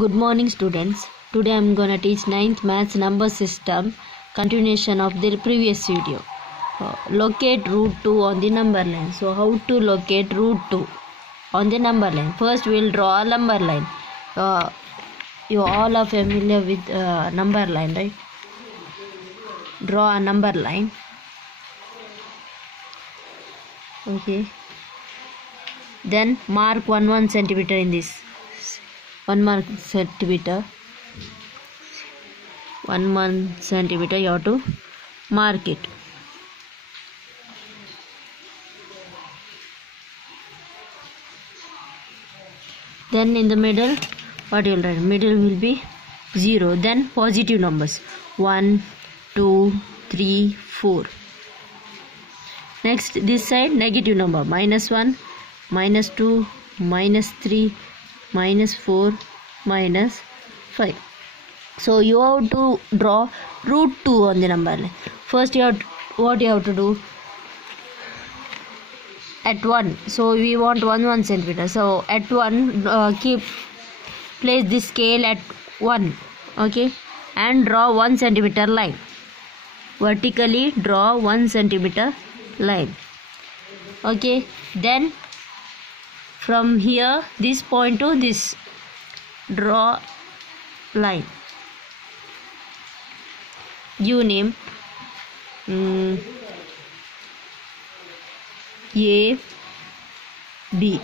Good morning, students. Today I am gonna teach 9th maths number system, continuation of the previous video. Locate root 2 on the number line. So how to locate root 2 on the number line? First we will draw a number line. You all are familiar with number line, right? Draw a number line. Okay. Then mark 1 centimeter in this. 1 centimeter. 1 centimeter you have to mark it. Then in the middle, what you will write? Middle will be 0. Then positive numbers 1, 2, 3, 4. Next this side negative number -1, -2, -3, -4, -5. So you have to draw root 2 on the number line. First what you have to do at 1. So we want 1 centimeter. So at 1 place the scale at 1, okay, and draw 1 centimeter line. Vertically draw 1 centimeter line. Okay, then from here this point to this draw line. You name A, B.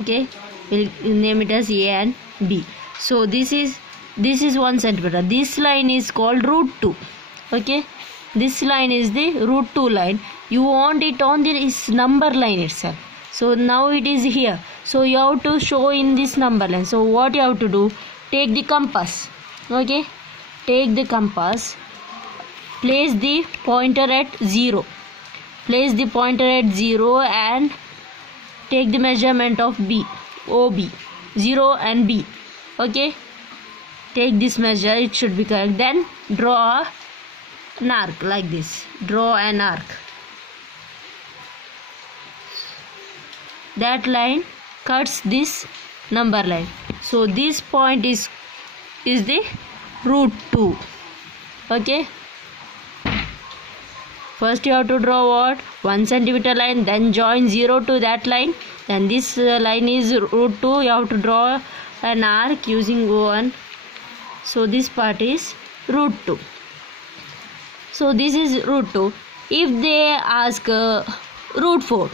Okay, we'll name it as A and B. So this is 1 centimeter. This line is called root 2. Okay, this line is the root 2 line. You want it on this number line itself. So now it is here. So you have to show in this number line. So what you have to do? Take the compass. Okay, take the compass. Place the pointer at 0. Place the pointer at 0 and take the measurement of B, OB, 0 and B. Okay, take this measure, it should be correct. Then draw an arc like this. Draw an arc. That line cuts this number line. So this point is the root 2. Okay. First you have to draw what? 1 centimeter line, then join 0 to that line. Then this line is root 2. You have to draw an arc using 1. So this part is root 2. So this is root 2. If they ask root 4,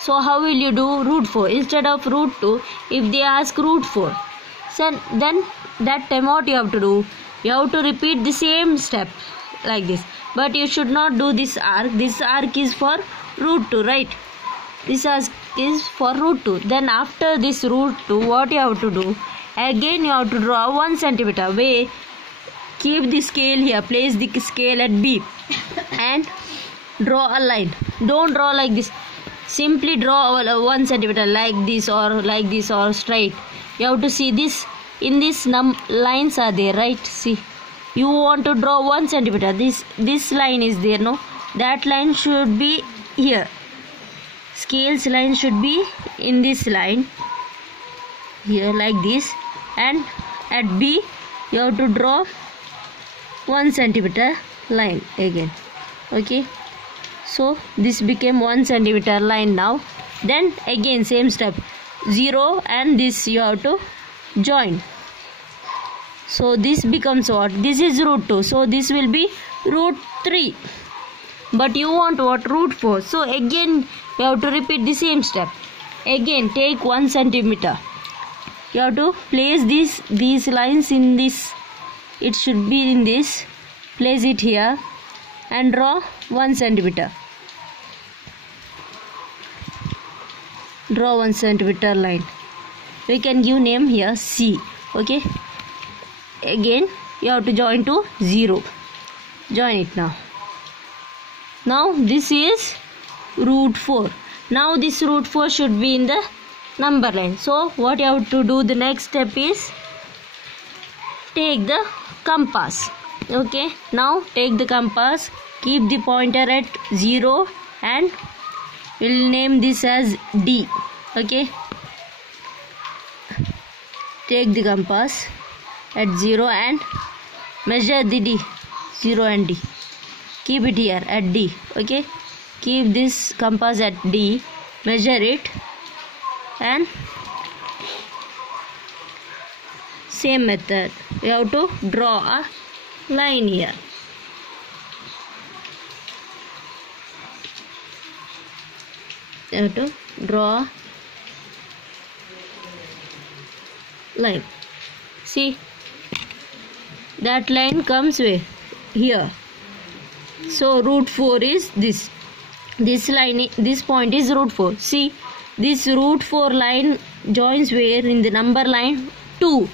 so how will you do root 4? Instead of root 2, if they ask root 4, so then that time what you have to do? You have to repeat the same step like this. But you should not do this arc. This arc is for root 2, right? This arc is for root 2. Then after this root 2, what you have to do? Again you have to draw 1 centimeter. Way keep the scale here. Place the scale at B and draw a line. Don't draw like this. Simply draw 1 centimeter like this or straight. You have to see this. In this lines are there, right? See, you want to draw 1 centimeter. This line is there, no? That line should be here. Scales line should be in this line here like this, and at B you have to draw 1 centimeter line again. Okay, so this became 1 centimeter line now. Then again same step, 0 and this you have to join. So this becomes what? This is root 2. So this will be root 3. But you want what? Root 4. So again you have to repeat the same step. Again take 1 centimeter. You have to place these lines in this. It should be in this. Place it here and draw 1 centimeter. Draw 1 centimeter line. We can give name here C. Okay. Again you have to join to 0. Join it now. Now this is root 4. Now this root 4 should be in the number line. So what you have to do, the next step is take the compass. Okay, now take the compass, keep the pointer at 0 and we'll name this as D. Okay, take the compass at 0 and measure the D, 0 and D. Keep it here at D. Okay, keep this compass at D, measure it, and same method we have to draw a line here. You have to draw a line. See, that line comes where? Here. So root 4 is this. This line, this point is root 4. See, this root 4 line joins where? In the number line 2.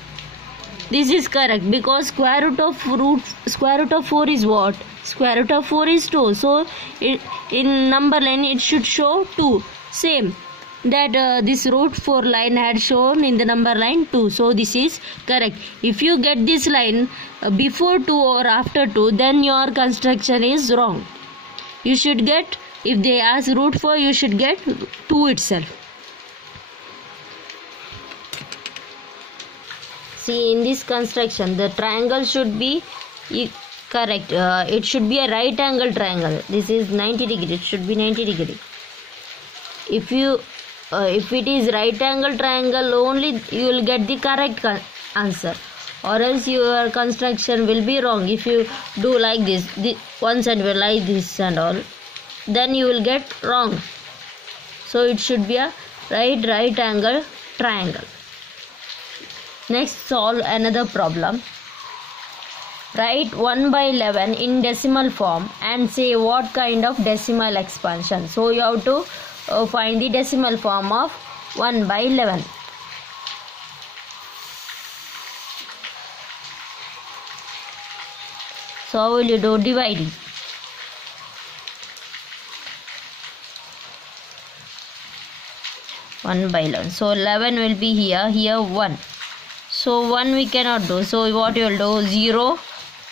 This is correct because square root of 4 is what? Square root of 4 is 2. So in number line it should show 2. Same that this root 4 line had shown in the number line 2. So this is correct. If you get this line before 2 or after 2, then your construction is wrong. You should get, if they ask root 4, you should get 2 itself. See, in this construction the triangle should be correct. It should be a right angle triangle. This is 90 degree. It should be 90 degree. If it is right angle triangle only, you will get the correct answer, or else your construction will be wrong. If you do like this, one side will like this and all, then you will get wrong. So it should be a right angle triangle. Next, solve another problem. Write 1 by 11 in decimal form and say what kind of decimal expansion. So you have to find the decimal form of 1 by 11. So how will you do dividing? One by 11. So 11 will be here 1. So 1 we cannot do. So what you will do? 0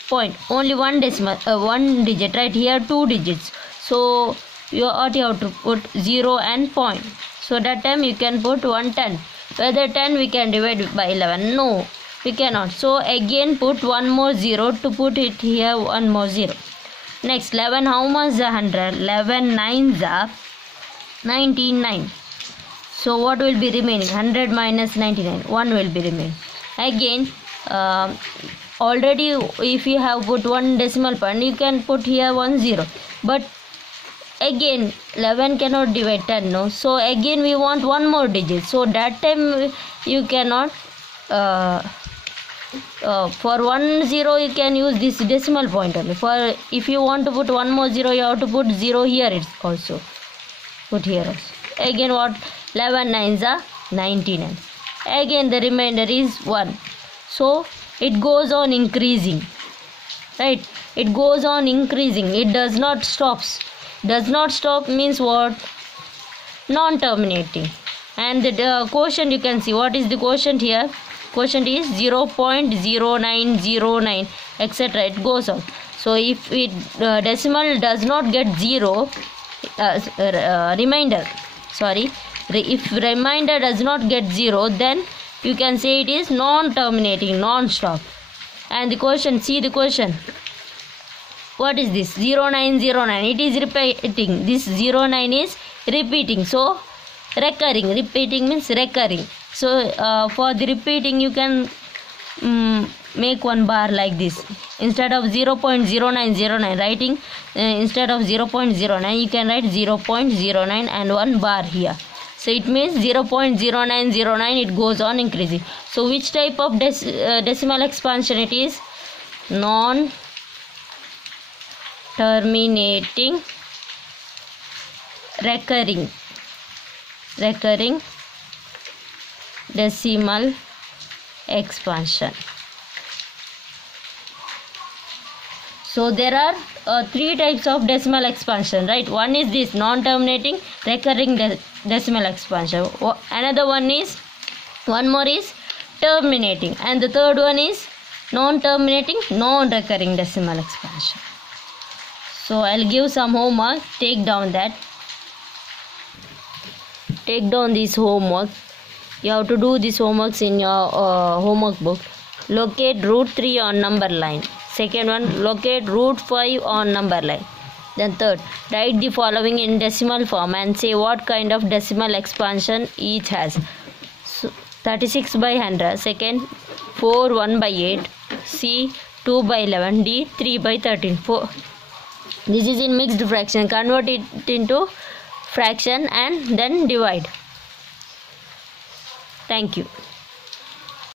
point. Only one decimal, one digit, right? Here 2 digits. So you have to put 0 and point. So that time you can put 110. Whether 10 we can divide by 11. No, we cannot. So again put one more 0 to put it here, one more 0. Next, 11, how much is 100? 11 9s are 99. So what will be remaining? 100 minus 99. 1 will be remaining. Again, already if you have put one decimal point, you can put here 1 0. But again 11 cannot divide 10, no. So again we want one more digit. So that time you cannot for 1 0 you can use this decimal point only. For if you want to put one more 0, you have to put 0 here. It's also put here also. Again what? 11 9s are 99. Again the remainder is 1. So it goes on increasing, right? It goes on increasing. It does not stops. Does not stop means what? Non-terminating. And the quotient, you can see what is the quotient here. Quotient is 0.0909 etc. It goes on. So if it decimal does not get 0, if remainder does not get 0, then you can say it is non-terminating, non-stop. And the quotient, see the quotient. What is this? 0909. It is repeating. This 09 is repeating. So recurring. Repeating means recurring. So for the repeating you can make one bar like this. Instead of 0.0909 writing, instead of 0.09 you can write 0.09 and one bar here. So it means 0.0909 it goes on increasing. So which type of decimal expansion it is? Non-terminating recurring decimal expansion. So there are 3 types of decimal expansion, right? One is this non-terminating recurring decimal expansion. Another one is, one more is terminating, and the third one is non-terminating non-recurring decimal expansion. So I'll give some homework. Take down this homework. You have to do these homeworks in your homework book. Locate root 3 on number line. Second one, locate root 5 on number line. Then third, write the following in decimal form and say what kind of decimal expansion each has. So, 36 by 100. Second, 4 1 by 8. C 2 by 11. D 3 by 13. This is in mixed fraction. Convert it into fraction and then divide. Thank you.